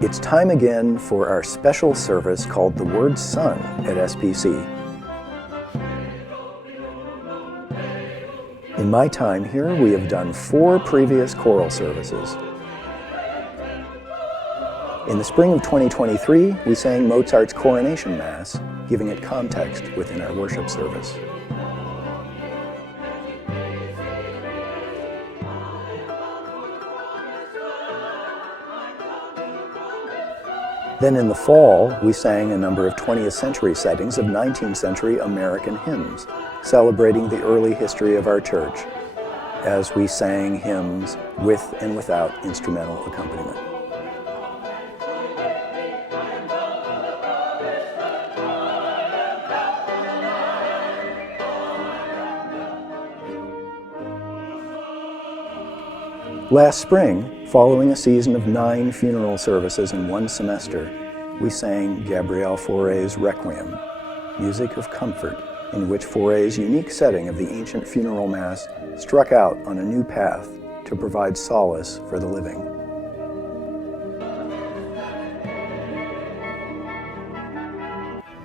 It's time again for our special service called The Word Son at SPC. In my time here, we have done 4 previous choral services. In the spring of 2023, we sang Mozart's Coronation Mass, giving it context within our worship service. Then in the fall, we sang a number of 20th century settings of 19th century American hymns, celebrating the early history of our church, as we sang hymns with and without instrumental accompaniment. Last spring, following a season of 9 funeral services in one semester, we sang Gabriel Fauré's Requiem, music of comfort, in which Fauré's unique setting of the ancient funeral mass struck out on a new path to provide solace for the living.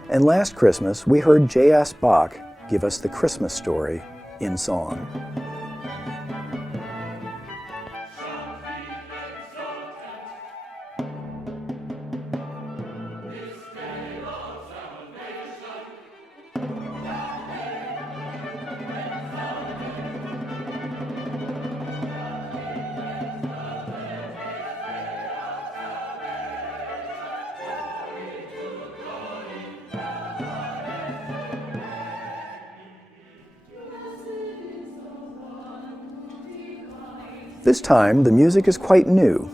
And last Christmas, we heard J.S. Bach give us the Christmas story in song. This time, the music is quite new.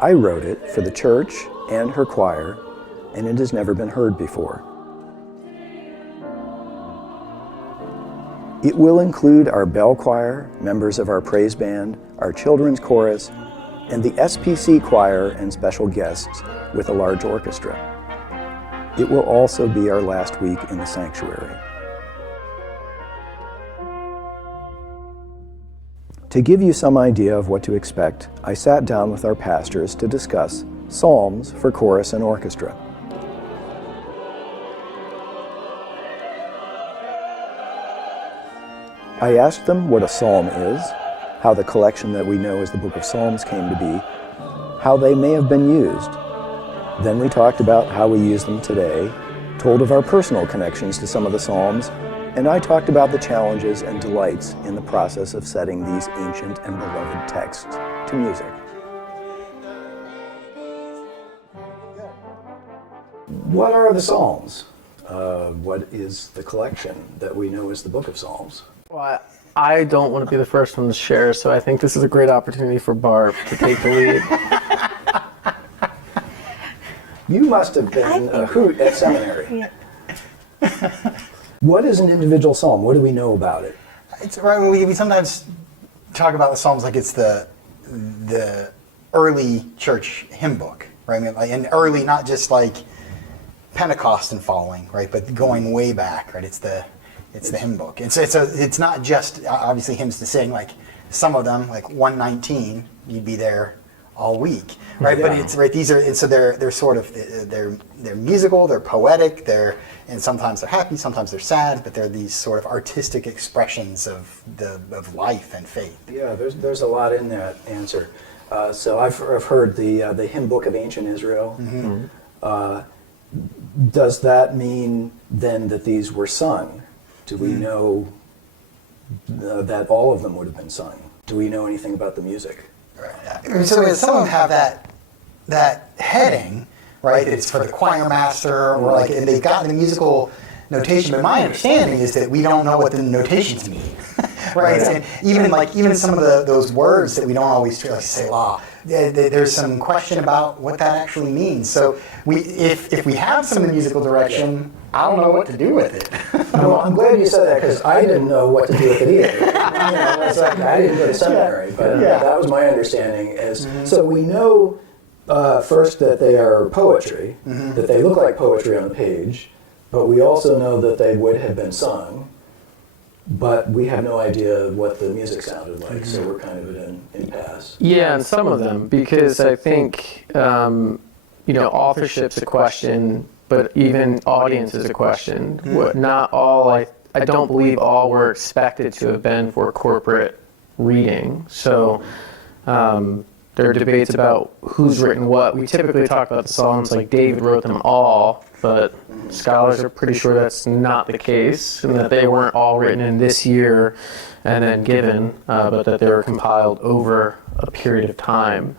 I wrote it for the church and her choir, and it has never been heard before. It will include our bell choir, members of our praise band, our children's chorus, and the SPC choir and special guests with a large orchestra. It will also be our last week in the sanctuary. To give you some idea of what to expect, I sat down with our pastors to discuss psalms for chorus and orchestra. I asked them what a psalm is, how the collection that we know as the Book of Psalms came to be, how they may have been used. Then we talked about how we use them today, told of our personal connections to some of the psalms, and I talked about the challenges and delights in the process of setting these ancient and beloved texts to music. What are the Psalms? What is the collection that we know as the Book of Psalms? Well, I don't want to be the first one to share, so I think this is a great opportunity for Barb to take the lead. You must have been a hoot at seminary. Yeah. What is an individual psalm? What do we know about it? It's right. We sometimes talk about the Psalms like it's the early church hymn book, right? I mean, like, and early, not just like Pentecost and following, right? But going way back, right? It's the hymn book. It's not just obviously hymns to sing. Like some of them, like 119, you'd be there all week, right? Yeah. But it's right. These are, and so they're sort of they're musical, they're poetic, and sometimes they're happy, sometimes they're sad, but they're these sort of artistic expressions of life and faith. Yeah, there's a lot in that answer. So I've heard the hymn book of ancient Israel. Mm-hmm. Does that mean then that these were sung? Do we know that all of them would have been sung? Do we know anything about the music? Right. So some of them have that heading, right? It's for the choir master, or like, and they've got the musical notation. But my understanding is that we don't know what the notations mean, right? And even some of those words that we don't always like say, "Wow," there's some question about what that actually means. So if we have some of the musical direction, I don't know what to do with it. Well, I'm glad you said that, because I didn't know what to do with it either. It's like, I didn't go to seminary, but that was my understanding. So we know first that they are poetry, that they look like poetry on the page, but we also know that they would have been sung, but we have no idea what the music sounded like, so we're kind of at an impasse. Yeah, and some of them, because I think authorship's a question, but even audience is a question. Not all, I don't believe all were expected to have been for corporate reading. So there are debates about who's written what. We typically talk about the Psalms like David wrote them all, but scholars are pretty sure that's not the case, and that they weren't all written in this year and then given, but that they were compiled over a period of time.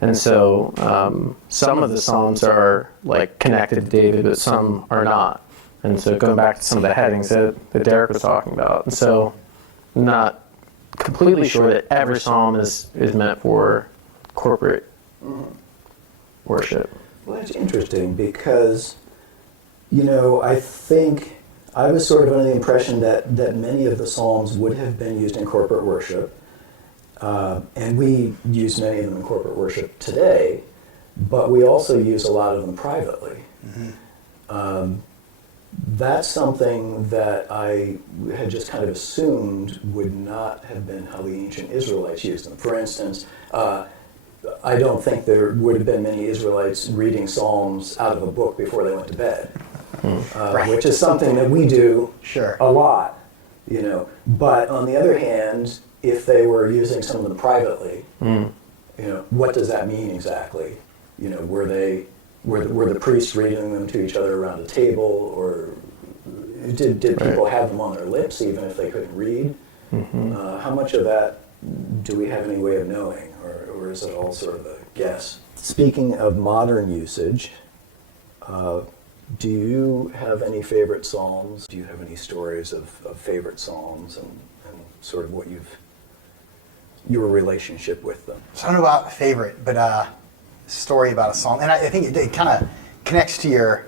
And so some of the Psalms are like connected to David, but some are not. And so going back to some of the headings that Derek was talking about. And so I'm not completely sure that every Psalm is meant for corporate worship. Well, that's interesting because, I think I was sort of under the impression that many of the Psalms would have been used in corporate worship. And we use many of them in corporate worship today, but we also use a lot of them privately. That's something that I had just kind of assumed would not have been how the ancient Israelites used them. For instance, I don't think there would have been many Israelites reading Psalms out of a book before they went to bed, which is something that we do a lot, But on the other hand, if they were using some of them privately, what does that mean exactly? Were the priests reading them to each other around a table, or did people have them on their lips even if they couldn't read? How much of that do we have any way of knowing, or is it all sort of a guess? Speaking of modern usage, do you have any favorite Psalms? Do you have any stories of favorite Psalms and sort of what your relationship with them? So I don't know about favorite, but story about a Psalm. And I think it kind of connects to your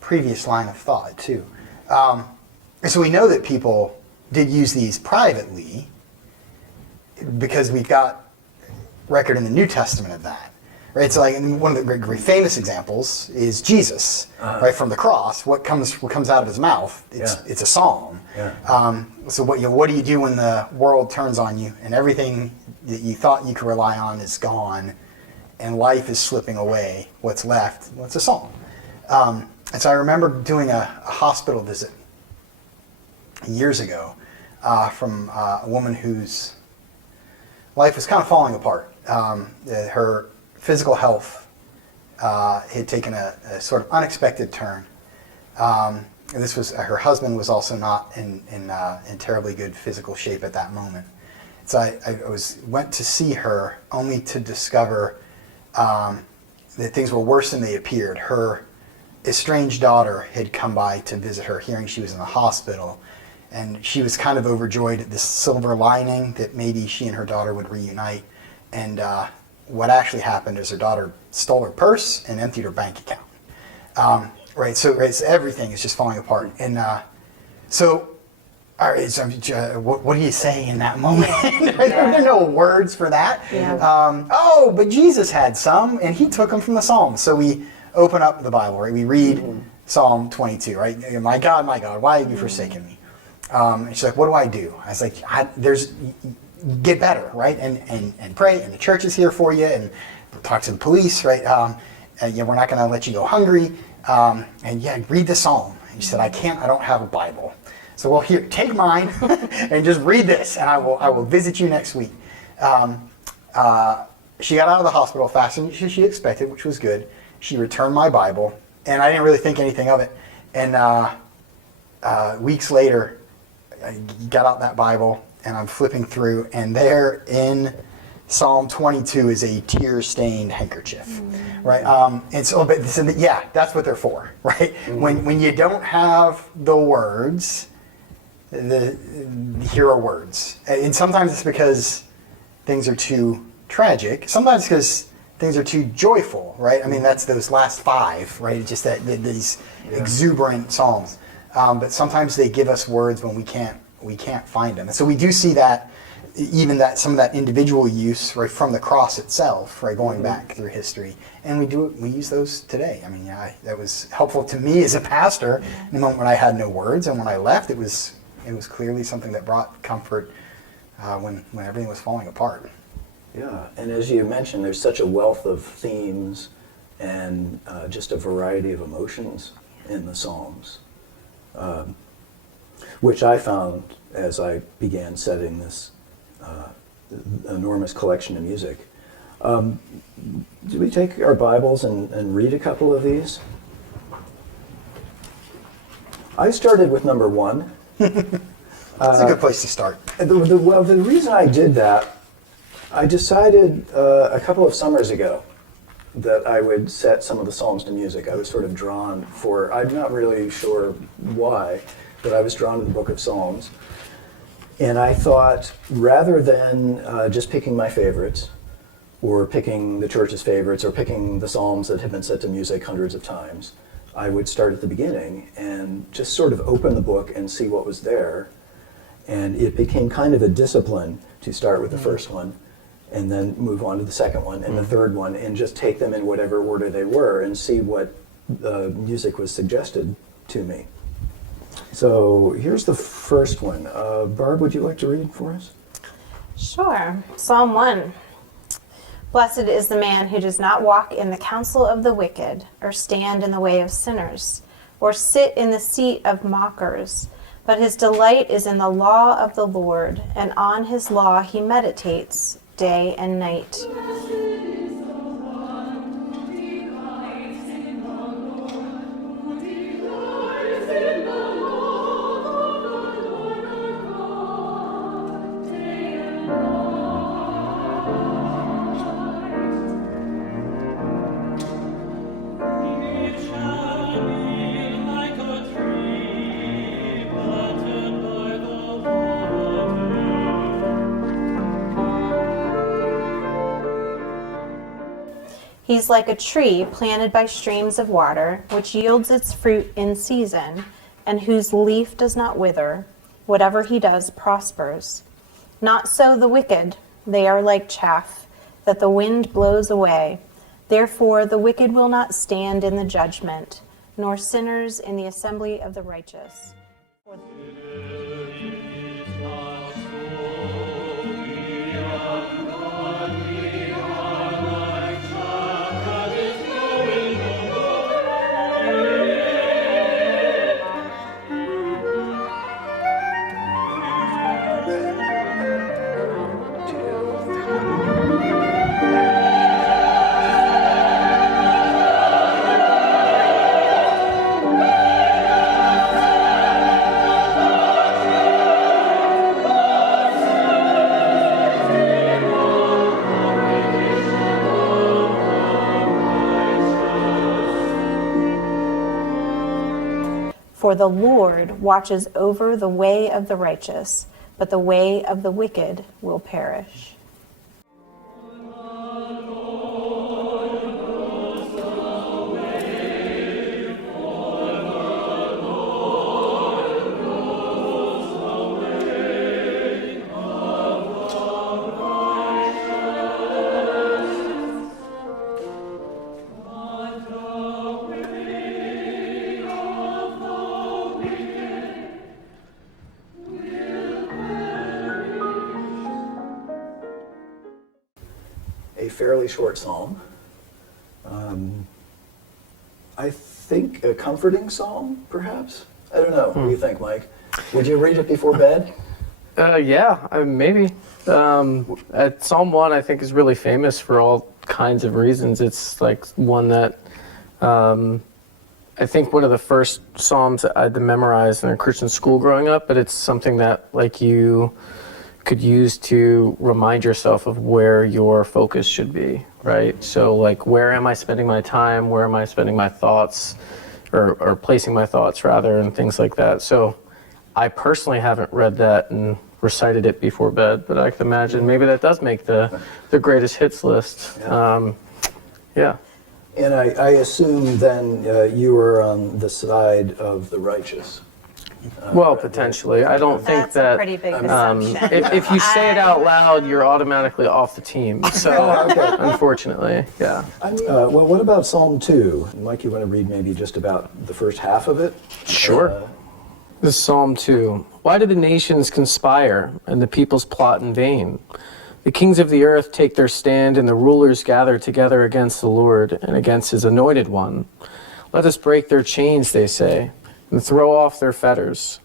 previous line of thought, too. So we know that people did use these privately because we've got record in the New Testament of that. Right, so like one of the great famous examples is Jesus, right, from the cross. What comes out of his mouth? It's a psalm. So what do you do when the world turns on you and everything that you thought you could rely on is gone, and life is slipping away? What's left? Well, it's a psalm. And so I remember doing a hospital visit years ago from a woman whose life was kind of falling apart. Her physical health had taken a sort of unexpected turn. This was her husband was also not in terribly good physical shape at that moment. So I went to see her only to discover that things were worse than they appeared. Her estranged daughter had come by to visit her, hearing she was in the hospital, and she was kind of overjoyed at this silver lining that maybe she and her daughter would reunite. And what actually happened is her daughter stole her purse and emptied her bank account. So everything is just falling apart. And all right, so what do you say in that moment? There are no words for that. But Jesus had some, and he took them from the Psalms. So we open up the Bible, right? We read Psalm 22, right? My God, why have you forsaken me? And she's like, what do I do? I was like, get better, right? And pray, and the church is here for you, and talk to the police, right? We're not going to let you go hungry. Read the Psalm. And she said, I don't have a Bible. So, well, here, take mine and just read this, and I will visit you next week. She got out of the hospital faster than she expected, which was good. She returned my Bible, and I didn't really think anything of it. And weeks later, I got out that Bible, and I'm flipping through, and there in Psalm 22 is a tear-stained handkerchief, right? That's what they're for, right? When you don't have the words, here are words. And sometimes it's because things are too tragic. Sometimes because things are too joyful, right? I mean, that's those last five, right? Just these exuberant psalms. But sometimes they give us words when we can't find them. And so we do see that, even that some of that individual use, right, from the cross itself, right, going back through history. And we use those today. I mean, that was helpful to me as a pastor in the moment when I had no words, and when I left, it was clearly something that brought comfort when everything was falling apart. Yeah, and as you mentioned, there's such a wealth of themes and just a variety of emotions in the Psalms, which I found as I began setting this enormous collection of music. Do we take our Bibles and read a couple of these? I started with number 1. That's a good place to start. Well, the reason I did that, I decided a couple of summers ago that I would set some of the Psalms to music. I was sort of drawn for, I'm not really sure why, but I was drawn to the book of Psalms. And I thought, rather than just picking my favorites, or picking the church's favorites, or picking the Psalms that have been set to music hundreds of times, I would start at the beginning and just sort of open the book and see what was there. And it became kind of a discipline to start with the first one and then move on to the second one and the third one and just take them in whatever order they were and see what music was suggested to me. So here's the first one. Barb, would you like to read for us? Sure. Psalm 1. Blessed is the man who does not walk in the counsel of the wicked, or stand in the way of sinners, or sit in the seat of mockers. But his delight is in the law of the Lord, and on his law he meditates day and night. He's like a tree planted by streams of water, which yields its fruit in season, and whose leaf does not wither. Whatever he does prospers. Not so the wicked. They are like chaff that the wind blows away. Therefore the wicked will not stand in the judgment, nor sinners in the assembly of the righteous. For the Lord watches over the way of the righteous, but the way of the wicked will perish. A fairly short psalm. I think a comforting psalm, perhaps? I don't know. What do you think, Mike? Would you read it before bed? Yeah, maybe. Psalm 1, I think, is really famous for all kinds of reasons. It's like one that I think one of the first psalms that I had to memorize in a Christian school growing up, but it's something that like you could use to remind yourself of where your focus should be, right? So like, where am I spending my time? Where am I spending my thoughts or placing my thoughts rather, and things like that. So I personally haven't read that and recited it before bed, but I can imagine maybe that does make the greatest hits list. Yeah. And I assume then you were on the side of the righteous. Well, potentially. I don't think That's that a pretty big assumption. if you say it out loud, you're automatically off the team. So, unfortunately, yeah. I mean, well, what about Psalm 2? Mike, you want to read maybe just about the first half of it? Sure. This is Psalm 2. Why do the nations conspire and the peoples plot in vain? The kings of the earth take their stand, and the rulers gather together against the Lord and against his anointed one. Let us break their chains, they say, and throw off their fetters.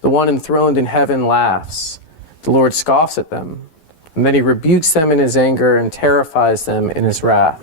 The one enthroned in heaven laughs. The Lord scoffs at them, and then he rebukes them in his anger and terrifies them in his wrath.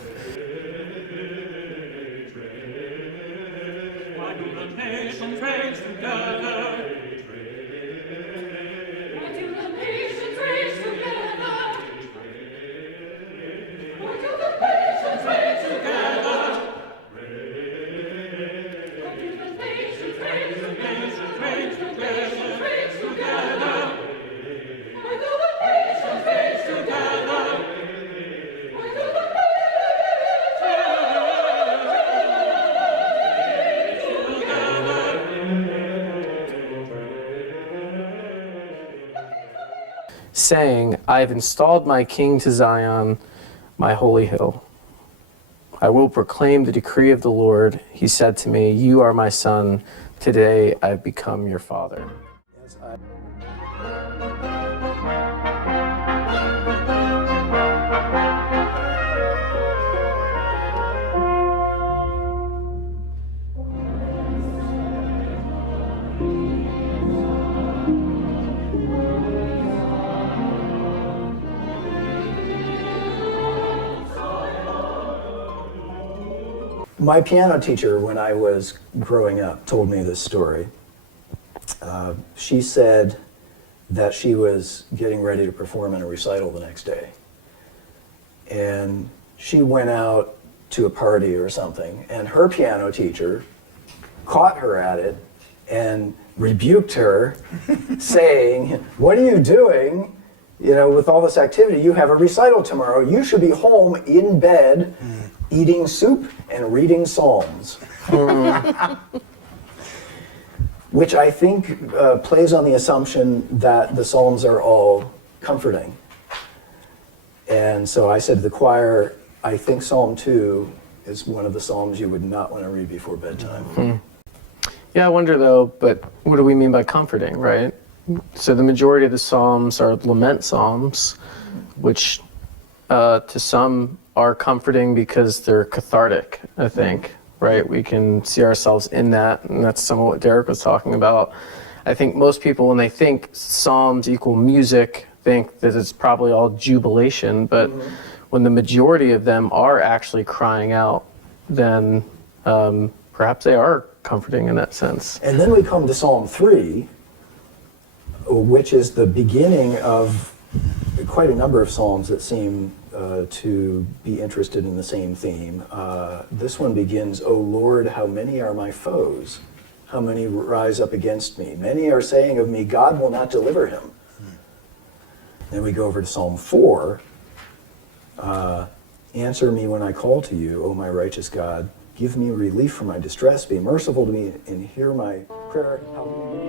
Saying, I have installed my king to Zion, my holy hill. I will proclaim the decree of the Lord. He said to me, you are my son. Today I have become your father. My piano teacher, when I was growing up, told me this story. She said that she was getting ready to perform in a recital the next day. And she went out to a party or something, and her piano teacher caught her at it and rebuked her, saying, what are you doing? You know, with all this activity, you have a recital tomorrow. You should be home in bed eating soup and reading psalms. Which I think plays on the assumption that the psalms are all comforting. And so I said to the choir, I think Psalm 2 is one of the psalms you would not want to read before bedtime. Yeah, I wonder though, but what do we mean by comforting, right? So the majority of the psalms are lament psalms, which to some are comforting because they're cathartic, I think, right? We can see ourselves in that, and that's some of what Derek was talking about. I think most people, when they think psalms equal music, think that it's probably all jubilation, but when the majority of them are actually crying out, then perhaps they are comforting in that sense. And then we come to Psalm 3, which is the beginning of quite a number of psalms that seem to be interested in the same theme. This one begins, O Lord, how many are my foes? How many rise up against me? Many are saying of me, God will not deliver him. Then we go over to Psalm 4. Answer me when I call to you, O my righteous God. Give me relief from my distress. Be merciful to me and hear my prayer. Help me.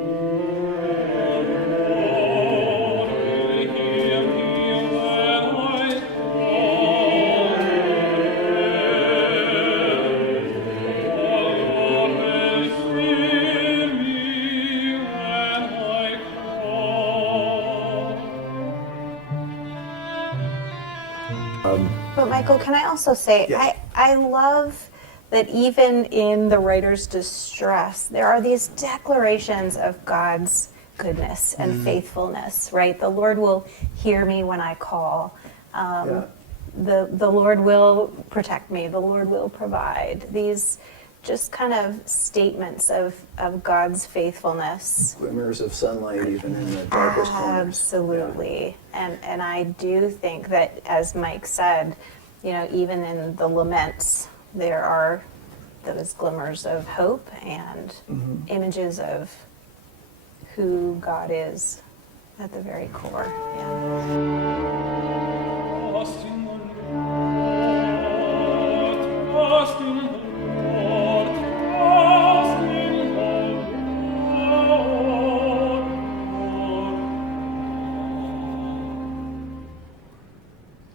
But Michael, can I also say, Yes. I love that even in the writer's distress, there are these declarations of God's goodness and faithfulness, right? The Lord will hear me when I call. The Lord will protect me. The Lord will provide. These just kind of statements of God's faithfulness. Glimmers of sunlight even in the darkest corners. Absolutely. And I do think that, as Mike said, you know, even in the laments, there are those glimmers of hope and images of who God is at the very core. Yeah.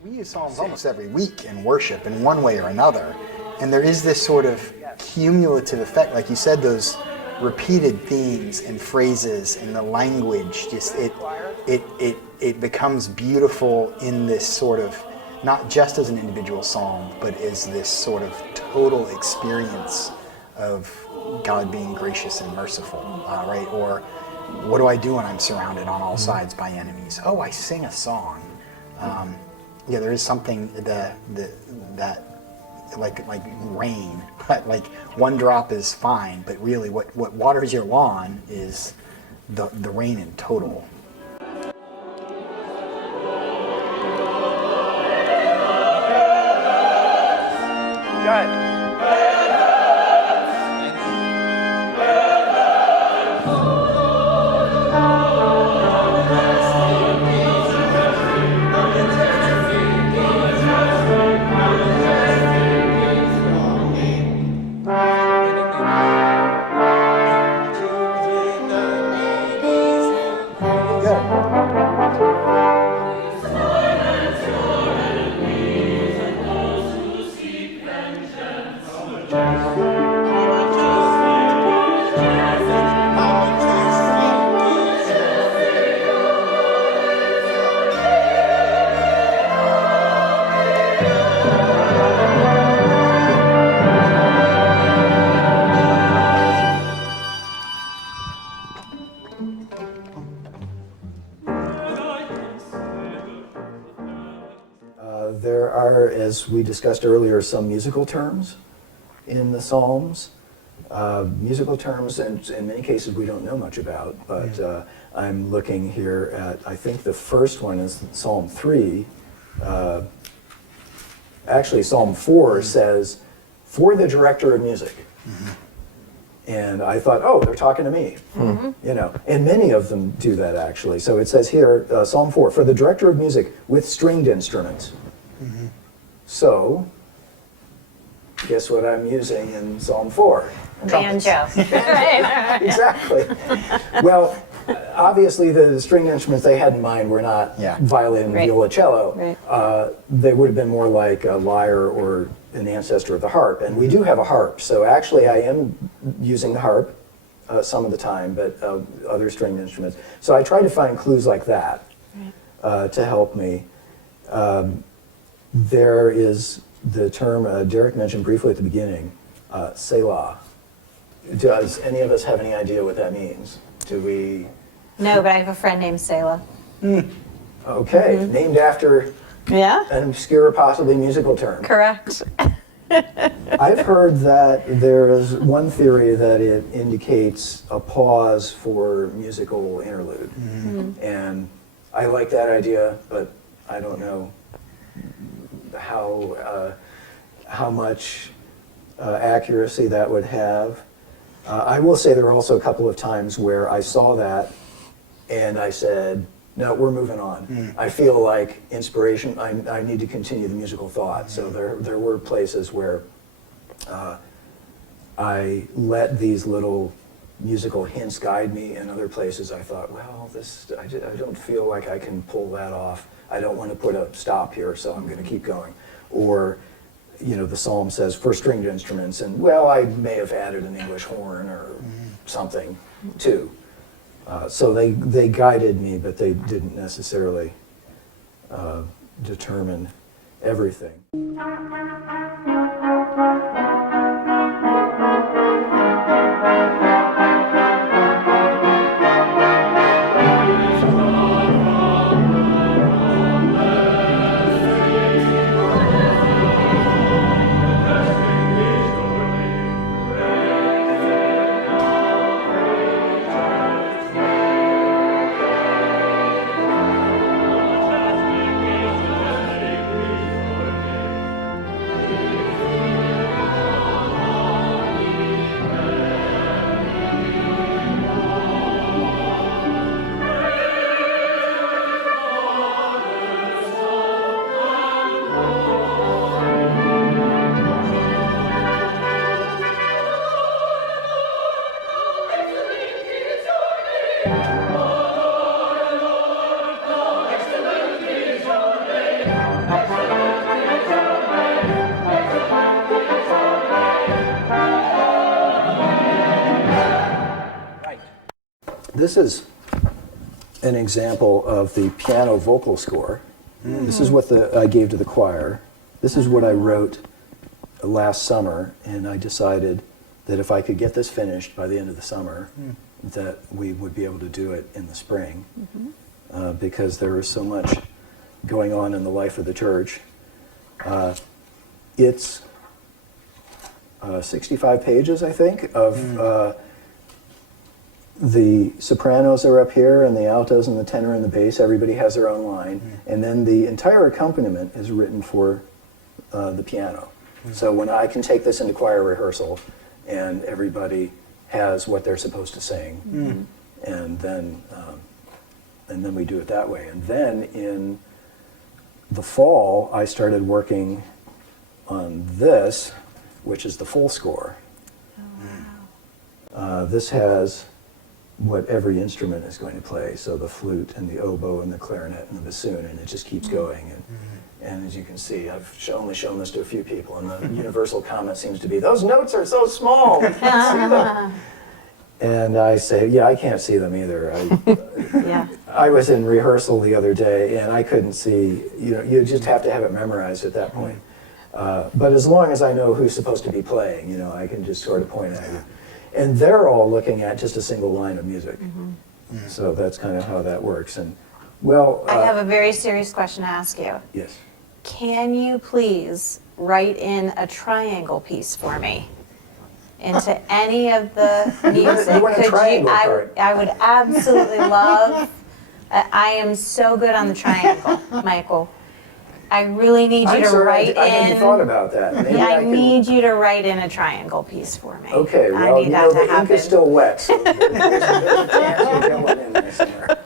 We use Psalms almost every week in worship in one way or another. And there is this sort of cumulative effect, like you said, those repeated themes and phrases and the language, just it becomes beautiful in this sort of, not just as an individual psalm, but as this sort of total experience of God being gracious and merciful, right? Or what do I do when I'm surrounded on all sides by enemies? Oh, I sing a song. Yeah, there is something that like rain, like one drop is fine, but really what waters your lawn is the rain in total. Good. There are, as we discussed earlier, some musical terms in the Psalms. Musical terms, and in many cases we don't know much about, but I'm looking here at, I think the first one is Psalm 3. Actually, Psalm 4 says, "For the director of music." And I thought, oh, they're talking to me. You know, and many of them do that actually. So it says here, Psalm 4, "For the director of music with stringed instruments." So, guess what I'm using in Psalm 4? Banjo. Exactly. Well, obviously the string instruments they had in mind were not violin and Right. violoncello. Right. They would have been more like a lyre or an ancestor of the harp. And we do have a harp, so actually I am using the harp some of the time, but other stringed instruments. So I try to find clues like that to help me. There is the term Derek mentioned briefly at the beginning, Selah. Does any of us have any idea what that means? Do we? No, but I have a friend named Selah. Okay, named after Yeah. an obscure, possibly musical term. Correct. I've heard that there is one theory that it indicates a pause for musical interlude. And I like that idea, but I don't know how much accuracy that would have. I will say there were also a couple of times where I saw that and I said, no, we're moving on. I feel like inspiration, I need to continue the musical thought. So there were places where I let these little musical hints guide me, and other places I thought, well, I don't feel like I can pull that off. I don't want to put a stop here, so I'm going to keep going. Or, you know, the psalm says for stringed instruments, and well, I may have added an English horn or something too. So they guided me, but they didn't necessarily determine everything. this is an example of the piano vocal score. This is what I gave to the choir. This is what I wrote last summer, and I decided that if I could get this finished by the end of the summer, that we would be able to do it in the spring, because there was so much going on in the life of the church. It's 65 pages, I think, of the sopranos are up here, and the altos and the tenor and the bass. Everybody has their own line. And then the entire accompaniment is written for the piano. So when I can take this into choir rehearsal, and everybody has what they're supposed to sing, and then we do it that way. And then in the fall, I started working on this, which is the full score. This has what every instrument is going to play, so the flute and the oboe and the clarinet and the bassoon, and it just keeps going. And as you can see, I've only shown this to a few people, and the universal comment seems to be, those notes are so small, we can't see them. And I say, yeah, I can't see them either. I was in rehearsal the other day, and I couldn't see, you just have to have it memorized at that point. But as long as I know who's supposed to be playing, I can just sort of point at you. And they're all looking at just a single line of music. So that's kind of how that works. And I have a very serious question to ask you. Yes. Can you please write in a triangle piece for me into any of the music? You want a triangle part? I would absolutely love. I am so good on the triangle, Michael. I really need you to write in. I hadn't thought about that. Maybe I need you to write in a triangle piece for me. Okay, well, I need that to the ink happen. is still wet, so there's a chance we'll get one in there somewhere.